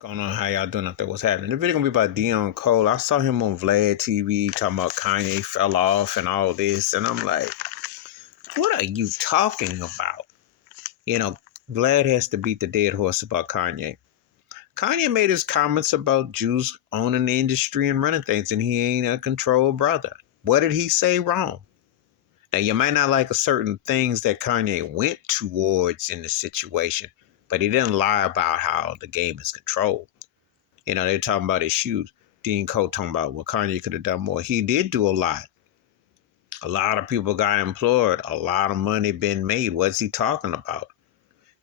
Going on, how y'all doing out there? What's happening? The video gonna be about Dion Cole. I saw him on Vlad TV talking about Kanye fell off and all this, and I'm like, what are you talking about? You know, Vlad has to beat the dead horse about Kanye. Kanye made his comments about Jews owning the industry and running things, and he ain't a control brother. What did he say wrong? Now, you might not like a certain things that Kanye went towards in the situation, but he didn't lie about how the game is controlled. You know, they're talking about his shoes. Dean Cole talking about, well, Kanye could have done more. He did do a lot. A lot of people got employed. A lot of money been made. What's he talking about?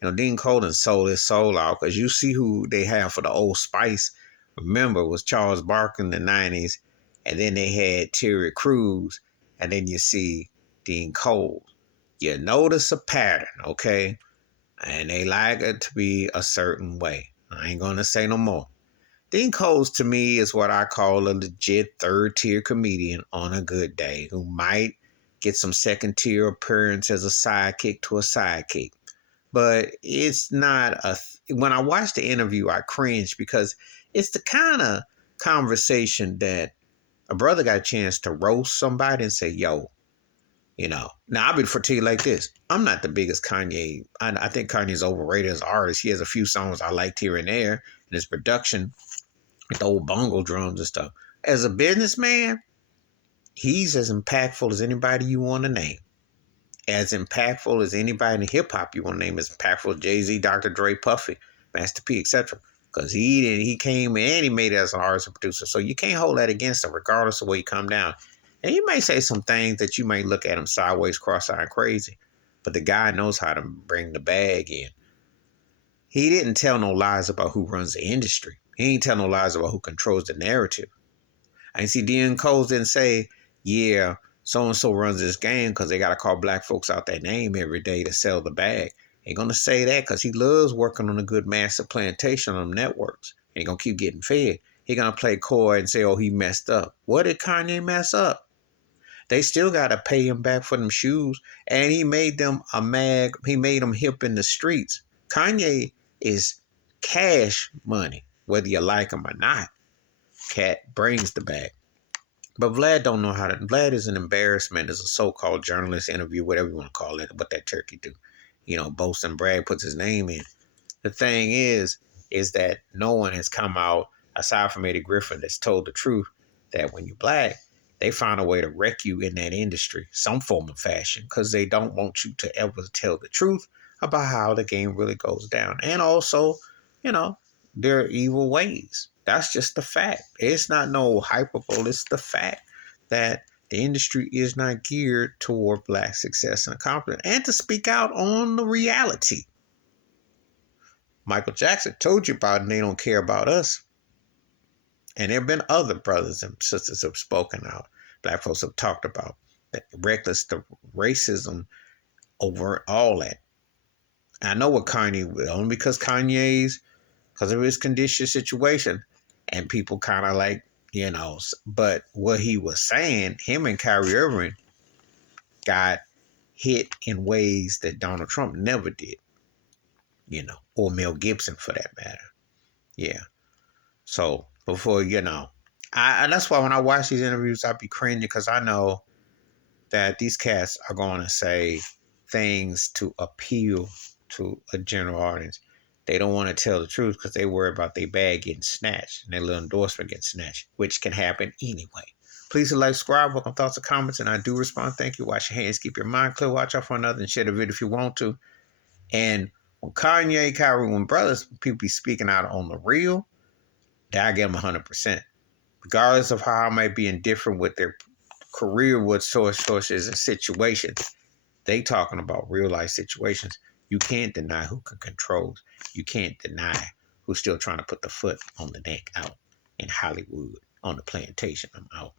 You know, Dean Cole done sold his soul out because you see who they have for the Old Spice. Remember, it was Charles Barkley in the 90s. And then they had Terry Crews. And then you see Dean Cole. You notice a pattern, okay? And they like it to be a certain way. I ain't going to say no more. Dean Coles to me is what I call a legit third-tier comedian on a good day who might get some second-tier appearance as a sidekick to a sidekick. But it's not a... When I watched the interview, I cringed because it's the kind of conversation that a brother got a chance to roast somebody and say, yo, you know. Now, I'll be for tell you like this. I'm not the biggest Kanye. I think Kanye's overrated as an artist. He has a few songs I liked here and there. And his production with the old bongo drums and stuff. As a businessman, he's as impactful as anybody you want to name. As impactful as anybody in hip hop you want to name. As impactful as Jay-Z, Dr. Dre, Puffy, Master P, etc. Because he came and he made it as an artist and producer. So you can't hold that against him, regardless of where you come down. And you may say some things that you may look at him sideways, cross-eyed, crazy. But the guy knows how to bring the bag in. He didn't tell no lies about who runs the industry. He ain't tell no lies about who controls the narrative. I see Dean Coles didn't say, yeah, so-and-so runs this game because they got to call black folks out their name every day to sell the bag. Ain't going to say that because he loves working on a good master plantation on them networks. Ain't going to keep getting fed. He going to play coy and say, oh, he messed up. What did Kanye mess up? They still got to pay him back for them shoes. And he made them a mag. He made them hip in the streets. Kanye is cash money. Whether you like him or not, Cat brings the bag. But Vlad don't know how to. Vlad is an embarrassment as a so-called journalist interview, whatever you want to call it, what that turkey do. You know, boast and brag, puts his name in. The thing is that no one has come out, aside from Eddie Griffin, that's told the truth that when you're black, they find a way to wreck you in that industry, some form of fashion, because they don't want you to ever tell the truth about how the game really goes down. And also, you know, their evil ways. That's just the fact. It's not no hyperbole. It's the fact that the industry is not geared toward black success and accomplishment, and to speak out on the reality. Michael Jackson told you about it, and they don't care about us. And there have been other brothers and sisters who have spoken out. Black folks have talked about that reckless, the racism over all that. I know what Kanye will, only because of his condition situation, and people kind of like, you know, but what he was saying, him and Kyrie Irving got hit in ways that Donald Trump never did, you know, or Mel Gibson for that matter. Yeah. So before, you know, and that's why when I watch these interviews, I be cringing because I know that these cats are going to say things to appeal to a general audience. They don't want to tell the truth because they worry about their bag getting snatched and their little endorsement getting snatched, which can happen anyway. Please like, subscribe, welcome thoughts or comments, and I do respond. Thank you. Wash your hands, keep your mind clear, watch out for another, and share the video if you want to. And when Kanye, Kyrie, when brothers, people be speaking out on the real, I give them 100%. Regardless of how I might be indifferent with their career, what sources and situations, they talking about real life situations. You can't deny who can control. You can't deny who's still trying to put the foot on the neck out in Hollywood on the plantation. I'm out.